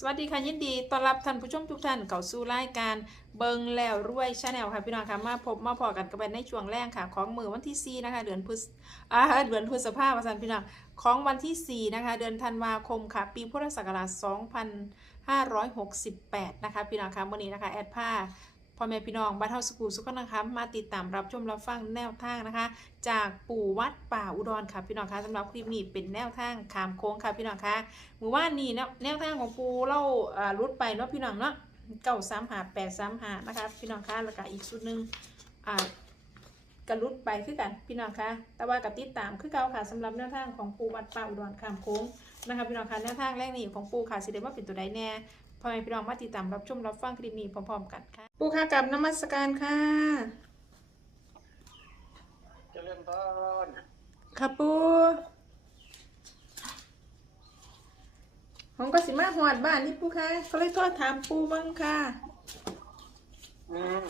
สวัสดีค่ะยินดีต้อนรับท่านผู้ชมทุกท่านเข้าสู่รายการเบิงแล้วรวยชาแนลค่ะพี่น้องค่ะมาพบมาพอกันกันในช่วงแรกค่ะ ของมือวันที่4นะคะเดือนพฤษอ่าเดือนพฤษภาคมพี่น้องของวันที่4นะคะเดือนธันวาคมค่ะ ปีพุทธศักราช2568 นะคะพี่น้องค่ะวันนี้นะคะแอดผ้า พ่อแม่พี่น้องบ้านเฮาสกูลสุขนะคะ มาติดตามรับชมรับฟังแนวทางนะคะ จากปู่วัดป่าอุดรค่ะพี่น้องคะสำหรับคลิปนี้เป็นแนวทางขามโค้งค่ะพี่น้องคะหมู่ว่านนี้แนวแนวทางของปูเล่าอ่ารุดไปเนาะพี่น้องเนาะเก้าสามหาแปดสามหานะคะพี่น้องคะแล้วก็อีกชุดหนึ่งอ่ากระลุดไปคือกันพี่น้องคะแต่ว่ากับติดตามคือเก่าค่ะสำหรับแนวทางของปูวัดป่าอุดรขามโค้งนะคะพี่น้องคะแนวทางแรกนี้ของปูค่ะสิเดว่าเป็นตัวใดแน่ พ่อแม่พี่น้องมาติดตามรับชมรับฟังคลิปนี้พร้อมๆกันค่ะปูค่ะกับนมัสการค่ะเจริญพรค่ะปูผมก็สิมาหอดบ้านนี่ปูค่ะก็เลยโทษถามปูบ้างค่ะ อืม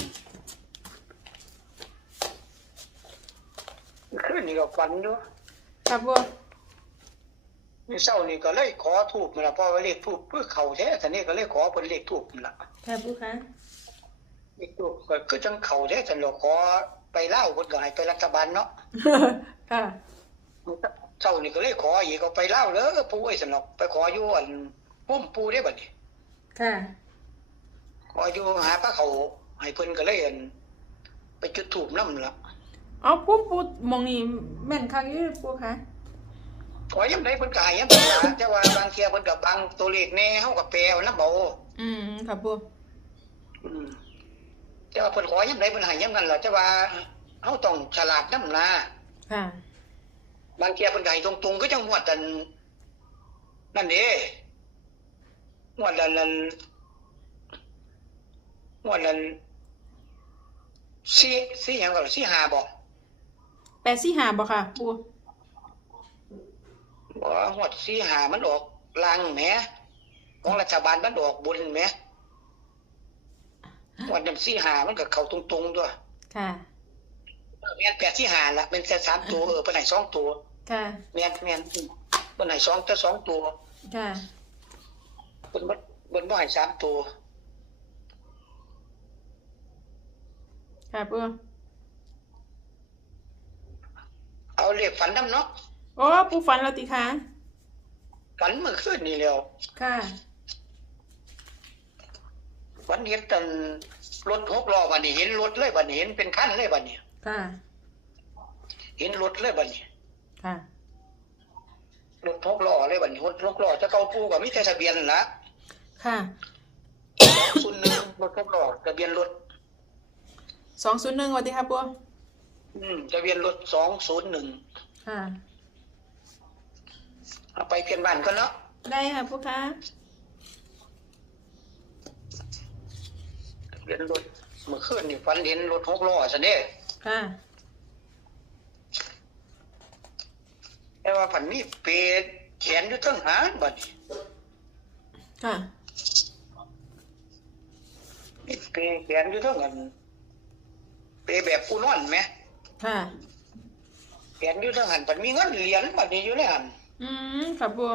ขึ้นนี่ก็ฝันด้วยครับ ปูนี่เศร้านี่ก็เลยขอทูบมาละเพราะว่าเลขทูบเพื่อเขาแท้แต่นี่ก็เลยขอเป็นเลขทูบมาละค่ะปูค่ะเลขทูบก็คือจังเขาแท้แต่เราขอไปเล่าคนก็ให้ไปรัฐบาลเนาะค่ะเศร้านี่ก็เลยขออีกก็ไปเล่าเลยปู่ไอ้สนอกไปขออยู่อันพุ่มปู่ได้บัดนี้ค่ะขออยู่หาพระเขาให้เพิ่นก็เลยอันไปจุดทูบนำละเอาปูปูมองนี่แม่นคักอยู่ปูค่ะ ขอยังไดเพิ่นก็ให้ยังเป็นว่าแต่ว่าบางเที่ยเพิ่นก็บังตัวเลขแน่เฮาก็แปลเอานำเบาอืมค่ะปูอืมแต่ว่าเพิ่นขอยังไดเพิ่นให้ยังนั้นล่ะแต่ว่าเฮาต้องฉลาดนำนะค่ะ บางเที่ยเพิ่นก็ให้ตรงๆก็จังหวดอันนั่นเด้งวดนั้นนั้นงวดนั้นสี่สี่หยังก็สี่ห้าบ่แปดสี่หาบ่ค่ะปู บ่งวดสี่ห้ามันออกลางแหมของรัฐบาลมันออกบนแหมงวดนั้นสี่ห้ามันก็เข้าตรงๆด้วยค่ะแม่นแปดที่หาละเป็นแค่สามตัวเออเป็นไหนสองตัวค่ะแม่นแม่นเป็นไหนสองแต่สองตัวค่ะเป็นบ่เป็นบ่ให้สามตัวค่ะปูเอาเลขฝันน้ำเนาะ โอ้ปูฝันแล้วติค่ะฝันเมื่อคืนนี่แล้วค่ะฝันเห็นตันรถหกล้อบัดนี้เห็นรถเลยบัดนี้เห็นเป็นคันเลยบัดนี้ค่ะเห็นรถเลยบัดนี้ค่ะรถหกล้อเลยบัดนี้รถหกล้อจะเก่าปูก็มีแต่ทะเบียนละค่ะศูนย์หนึ่งรถหกล้อทะเบียนรถสองศูนย์หนึ่งวันติค่ะปูอืมทะเบียนรถสองศูนย์หนึ่งค่ะ เอาไปเพียนบ้านก็เนาะได้ค่ะปูค่ะทะเบียนรถเมื่อคืนนี่ฝันเห็นรถหกล้อซะเด้ค่ะแต่ว่าผันมีเปรตแขนอยู่ทั้งหางบัดนี้ค่ะมีเปรตแขนอยู่ทั้งอันเปรแบบกูนอนไหมค่ะแขนอยู่ทั้งหันผันมีเงินเหรียญบัดนี้อยู่ในหัน อืมค่ะปู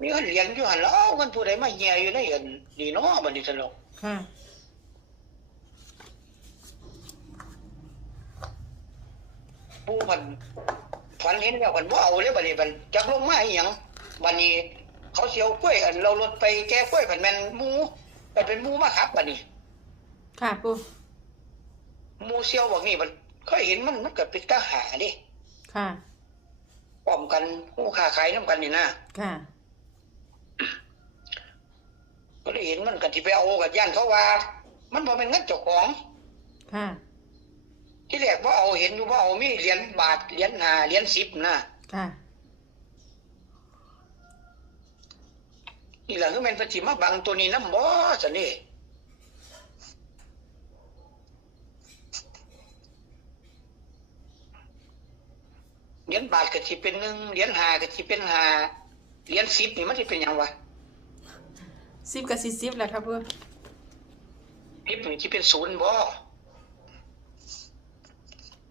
มีเงินเหรียญอยู่หันแล้วเอาเงินผู้ใดมาแย่อยู่ในอันดีเนาะบัดนี้ตลกค่ะ ผู้ผันฝันเห็นแล้วผันว่าเอาเลยบัดนี้บัดจักลงมาอีหยังบัดนี้ เขาเสียวกล้วยอันเรารถไปแก้กล้วยผันแม่นหมูไปเป็นหมูมาครับบัดนี้ค่ะปูหมูเสียวบอกนี่มันเคยเห็นมันมันเกิดเป็นทหารดิค่ะ ป้อมกันผู้ค้าขายน้ำกันนี่นะค่ะก็ได้เห็นมันกันที่ไปเอากับย่านเขาว่า มันบ่เป็นเงินเจ้าของ ค่ะ ที่แรกว่าเอาเห็นอยู่ว่าเอามีเหรียญบาทเหรียญห้าเหรียญสิบนะค่ะนี่แหละคือแมันเป็นสิมาบังตัวนี้น้ำบ่สนี่ เหรียญบาทก็สิเป็นหนึ่งเหรียญห้าก็สิเป็นห้าเหรียญสิบนี่มันสิเป็นหยังวะสิบกับสี่สิบแหละครับปูสิบนี่สิเป็นศูนย์บ่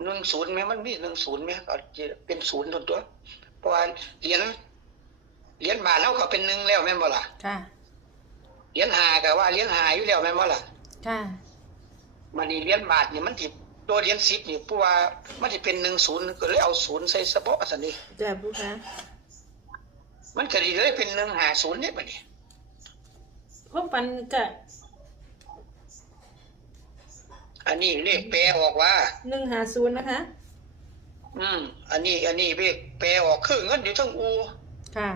หนึ่งศูนย์ไหมมันมีหนึ่งศูนย์ไหมก็จะเป็นศูนย์ตัวตัวเพราะว่าเหรียญเหรียญบาทเราก็เป็นหนึ่งแล้วแม่นบ่ล่ะค่ะเหรียญหาก็ว่าเหรียญหาอยู่แล้วแม่นบ่ล่ะค่ะมันนี่เหรียญบาทนี่มันสิ ตัวเหรียญ10นี่ผู้ว่ามันสิเป็น10ก็เลยเอา0ใส่เฉพาะซั่นนี่จ้าปูคะมันก็สิเลยเป็น150นี่บัดนี้ความฝันกะอันนี้เลขแปลออกว่า หนึ่งหาศูนย์นะคะ อืม อันนี้ อันนี้เลขแปลออกคือเงินอยู่ทั้งอูค่ะ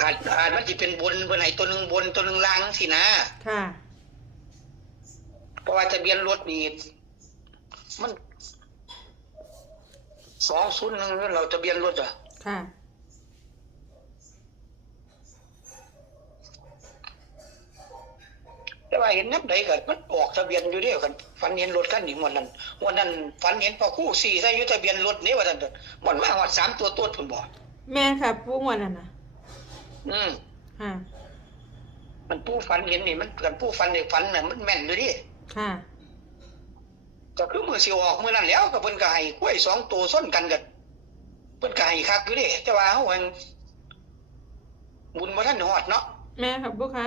อาจอาจมันสิเป็นบนบนไหนตัวหนึงบนตัวหนึงล่างสินะ ค่ะ เพราะว่าทะเบียนรถนี่ มันสองศูนย์หนึ่งเราทะเบียนรถอะ ค่ะ แต่ว่าเห็นนับใดก็มันออกทะเบียนอยู่เดียวกันฝันเห็นรถกันนี่วันนั้นวันนั้นฝันเห็นพอคู่สี่ใส่อยู่ทะเบียนรถนี่ว่าท่านเด้อมันมาว่าสามตัวตัวผมบอกแม่ค่ะปูงวันนั่นน่ะ อืมค่ะ มันผู้ฝันเห็นนี่มันกันผู้ฝันในฝันน่ะมันแม่นอยู่ดิค่ะ ก็คือมือสิออกมือนั้นแล้วก็เพิ่นก็ให้กล้วยสองตัวซ้นกันกันเพิ่นก็ให้คักอยู่ดิแต่ว่าเฮาเองบุญบ่ทันฮอดเนาะแม่ค่ะปูคะ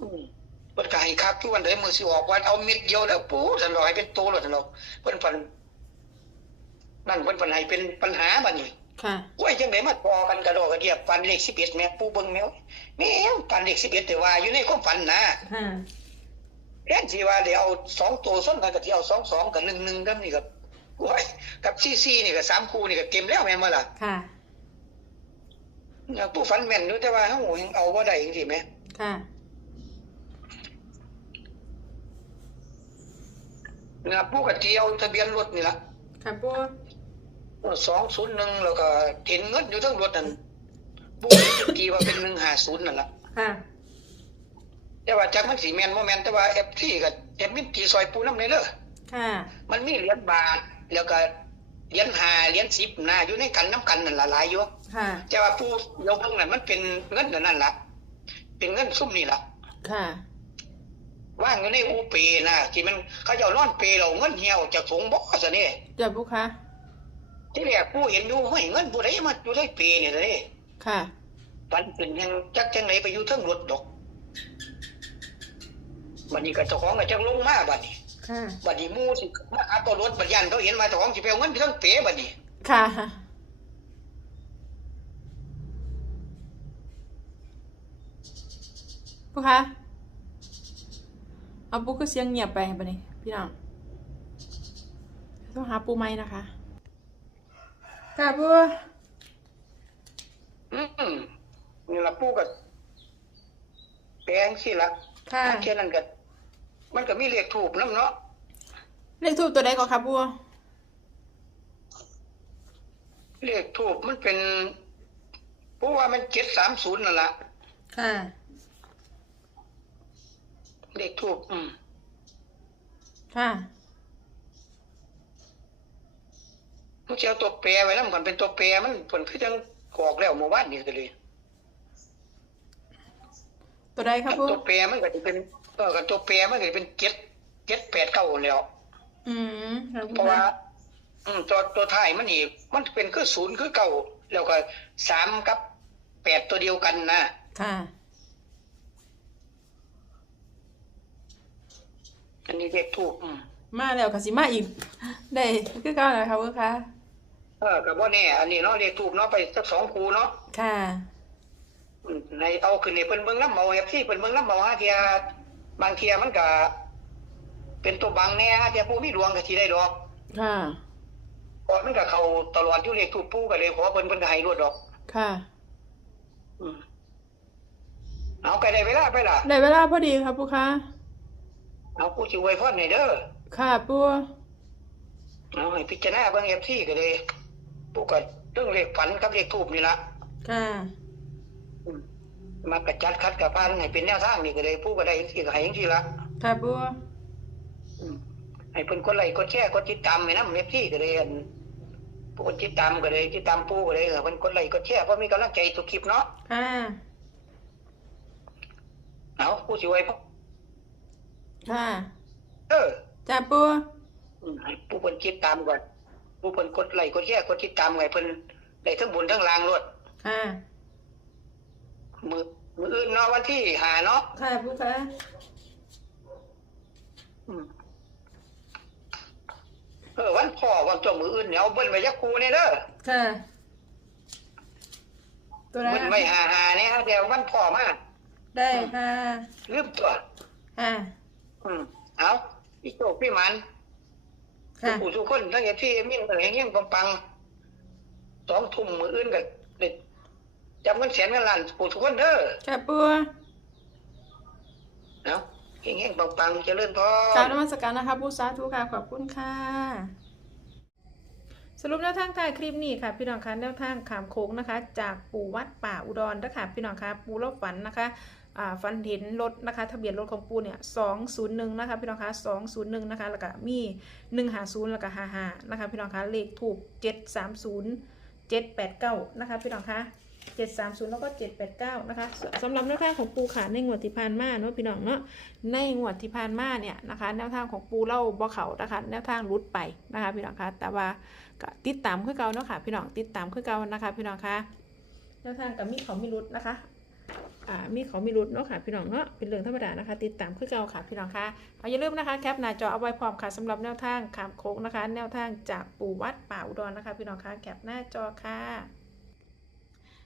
อืมเพิ่นก็ให้คักทุกวันใดมือสิออกว่าเอาเม็ดเดียวแล้วปูซั่นดอกให้เป็นตัวแล้วซั่นดอกเพิ่นเพิ่นนั่นเพิ่นเพิ่นให้เป็นปัญหาบัดนี้ค่ะกล้วยจังได๋มาพอกันกระดอกกระเดียบปันเลข11แม่ปูเบิ่งแมวแมวปันเลข11แต่ว่าอยู่ในความฝันนะค่ะ แทนที่ว่าได้เอาสองตัวซ้นกันก็สิเอาสองสองกับหนึ่งหนึ่งกับนี่กับโอ้ยกับซีซีนี่กับสามคู่นี่ก็เต็มแล้วแม่นบ่ล่ะค่ะอย่างผู้ฝันแม่นอยู่แต่ว่าเฮายังเอาบ่ได้จังซี่แหมค่ะนะผู้ก็สิเอาทะเบียนรถนี่ล่ะค่ะปู201แล้วก็เห็นเงินอยู่ทั้งรถนั่นผู้ตีว่าเป็น150นั่นล่ะค่ะ แต่ว่าจักมันสิแม่นบ่แม่นแต่ว่า FT ก็แอดมินตีซอยปูนำได้เด้อค่ะ มันมีเหรียญบาทแล้วก็เหรียญ5เหรียญ10นะอยู่ในกันนํกันนั่นล่ะหลายอยู่ค่ะ แต่ว่าผู้ยกเบิ่งนั่นมันเป็นเงินนั่นนั่นล่ะเป็นเงินซุ่มนี่ล่ะค่ะว่างอยู่ในอูเปนะที่มันเขาเจ้านอนเปเราเงินเหี่ยวจากถุงบ่ซะนี่จ้าปูคะที่แรกผู้เห็นอยู่เฮ้ยเงินผู้ใดมาอยู่ในเปนี่ซะนี่ค่ะปันเป็นยังจักจังไหนไปอยู่เทิงรถดอก บัดนี้ก็เจ้าของก็จังลงมาบัดนี้ค่ะบัดนี้หมู่สิมาหาตัวรถบัดยันเขาเห็นมาเจ้าของสิไปเอาเงินไปเทิงเปบัดนี้ ค่ะปูคะเอาปูก็เสียงเงียบไปปะนี่พี่น้องต้องหาปูไหมนะคะค่ะปูอืมนี่ล่ะปู่ก็แปลงสิล่ะค่ะแค่นั้นก็ มันก็มีเลขถูกนํเนาะเลขทูบตัวใดก่อนครับปูเลขถูกมันเป็นเพราะว่ามัน730นั่นล่ะค่ะเลขถูกอืมค่ะมันจะเอาตัวแปรไว้แล้วมันเป็นตัวแปรมันผลคือจังกอกแล้วเมื่อวานนี้ก็เลย ตัวใดครับปูตัวแปรมันก็จะเป็นเออกับตัวแปรมันก็จะเป็นเจ็ดเจ็ดแปดเก้าแล้วอืมครับเพราะว่า อืมตัวตัวท้ายมันนี่มันเป็นคือศูนย์คือเก้าแล้วก็สามกับแปดตัวเดียวกันนะค่ะอันนี้เลขถูกอืมมาแล้วกสิมาอีก ได้คือเก่าแล้วครับปูคะเออกับว่าแน่อันนี้เนาะเลขถูกเนาะไปสักสองคูเนาะค่ะอืม ในเอาขึ้นในเพิ่นเบิ่งน้ำเมาเอฟซีเพิ่นเบิ่งน้ำเมาฮะเทียบางเทียมันก็เป็นตัวบังแน่ฮะเทียผู้มีดวงก็สิได้ดอกค่ะเพราะมันก็เข้าตลอดอยู่เลขถูกปู่ก็เลยขอเพิ่นเพิ่นก็ให้รวดดอก ค่ะ อืมเอาไปได้เวลาไปล่ะ ได้เวลาพอดีครับปูคะเอาผู้สิอวยพรให้เด้อค่ะปูเอาให้พิจารณาเบิ่ง FC ก็เลยปู่ก็เรื่องเลขฝันกับเลขทูปนี่ล่ะค่ะอื มมากระจัดคัดกับพานให้เป็นแนวทางนี่ก็เลยปู่ก็ได้จังซี่ก็ให้จังซี่ล่ะค่ะปูอืมให้เพิ่นกดไลค์กดแชร์กดติดตามให้นำ FC ก็เลยอั่นผู้กดติดตามก็เลยติดตามปู่ก็เลยเออเพิ่นกดไลค์กดแชร์เพราะมีกำลังใจทุกคลิปเนาะค่ะเอาผู้สิอวยพรค่ะ เออจ้าปูอืมให้ผู้เพิ่นติดตามก่อนผู้เพิ่นกดไลค์กดแชร์กดติดตามไว้เพิ่นได้ทั้งบนทั้งล่างรวดค่ะ มือมืออื่นเนาะวันที่หาเนาะค่ะปูค่ะอืมเออวันพ่อวันตัวมืออื่นเนี่ยเอาเบิ้ลไว้ยักครูเนี่ยเด้อค่ะตัวไหนเบิ้ลไว้หาหาเนี่ยเดี๋ยววันพ่อมาได้ค่ะลืมตัวค่ะอืมเอาพี่โจกพี่หมันค่ะผู้ทุกคนตั้งแต่ที่มิ่นเออยังยังปังๆสองทุ่มมืออื่นกันเด็ด จำเงินแสนเงินล้านผู้ทุกคนเด้อค่ะปูเนาะเฮงๆปังๆเจริญพรกรารนมัสการนะคะปูสาธุค่ะขอบคุณค่ะ สรุปแนวทางท้ายคลิปนี้ค่ะ พี่น้องคะแนวทางขามโค้งนะคะ จากปู่วัดป่าอุดรนะคะพี่น้องคะปูเล่าฝันนะคะอ่าฝันเห็นรถนะคะทะเบียนรถของปูเนี่ยสองศูนย์หนึ่งนะคะพี่น้องคะสองศูนย์หนึ่งนะคะแล้วก็มีหนึ่งหาศูนย์แล้วก็ห้าห้านะคะพี่น้องคะเลขถูกเจ็ดสามศูนย์เจ็ดแปดเก้านะคะพี่น้องคะ เจ็ดสามศูนย์แล้วก็เจ็ดแปดเก้านะคะสำหรับแนวทางของปูขาในงวดที่ผ่านมาเนาะพี่น้องเนาะในงวดที่ผ่านมาเนี่ยนะคะ แนวทางของปูเล่าบ่เขานะคะ แนวทางรุดไปนะคะพี่น้องคะแต่ว่าก็ติดตามคือเก่าเนาะค่ะพี่น้องติดตามคือเก่านะคะพี่น้องคะแนวทางกับมีเขามีรุดนะคะมีเขามีรุดเนาะค่ะพี่น้องเนาะเป็นเรื่องธรรมดานะคะ ติดตามคือเก่าค่ะพี่น้องคะเอาอย่าลืมนะคะแคปหน้าจอเอาไว้พร้อมค่ะสำหรับแนวทางขามโค้งนะคะ แนวทางจากปู่วัดป่าอุดรนะคะ พี่น้องคะแคปหน้าจอค่ะ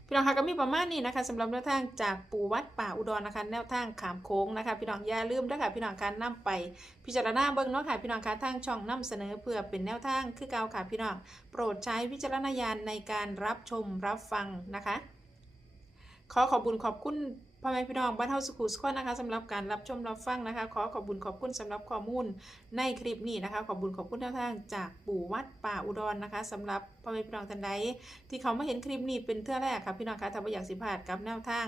พี่น้องคะก็มีประมาณนี้นะคะสำหรับแนวทางจากปู่วัดป่าอุดรนะคะ แนวทางขามโค้งนะคะ พี่น้องอย่าลืมนะคะพี่น้องการนำไป พิจารณาเบิ้งเนาะค่ะพี่น้องคะทางช่องนำเสนอเพื่อเป็นแนวทางคือเก่าค่ะพี่น้องโปรดใช้วิจารณญาณในการรับชมรับฟังนะคะ ขอขอบคุณขอบคุณ พ่อแม่พี่น้องบ้านเฮาสุขุสุขวนนะคะสำหรับการรับชมรับฟังนะคะ ขอขอบคุญขอบคุณสำหรับข้อมูลในคลิปนี้นะคะ ขอบคุญขอบคุณแนวทางจากปู่วัดป่าอุดรนะคะสำหรับพ่อแม่พี่น้องท่านใดที่เขามาเห็นคลิปนี้เป็นเทื่อแรกค่ะพี่น้องคะถ้าไม่อยากสิพลาดกับแนวทาง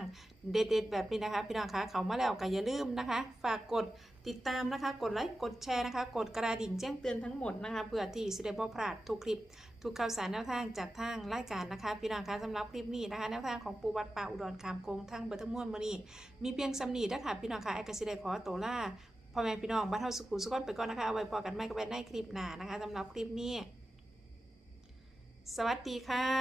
เด็ดๆแบบนี้นะคะ พี่น้องคะเขามาแล้วก็อย่าลืมนะคะ ฝากกด ติดตามนะคะ กดไลค์กดแชร์นะคะ กดกระดิ่งแจ้งเตือนทั้งหมดนะคะเพื่อที่สิได้บ่พลาดทุกคลิป ทุกข่าวสารแนวทางจากทางรายการนะคะ พี่น้องคะสำหรับคลิปนี้นะคะ แนวทางของปูวัดป่าอุดรคามโกงทั้งเบอร์ทั้งมวลมานี่มีเพียงสำนีนะคะพี่น้องคะแอคกสิได้ขอตัวล่าพ่อแม่พี่น้องบ้านเฮาสุขุสุขนไปก่อนนะคะเอาไว้พอกันไม่ก็เป็นในคลิปหน้านะคะสำหรับคลิปนี้ สวัสดีค่ะ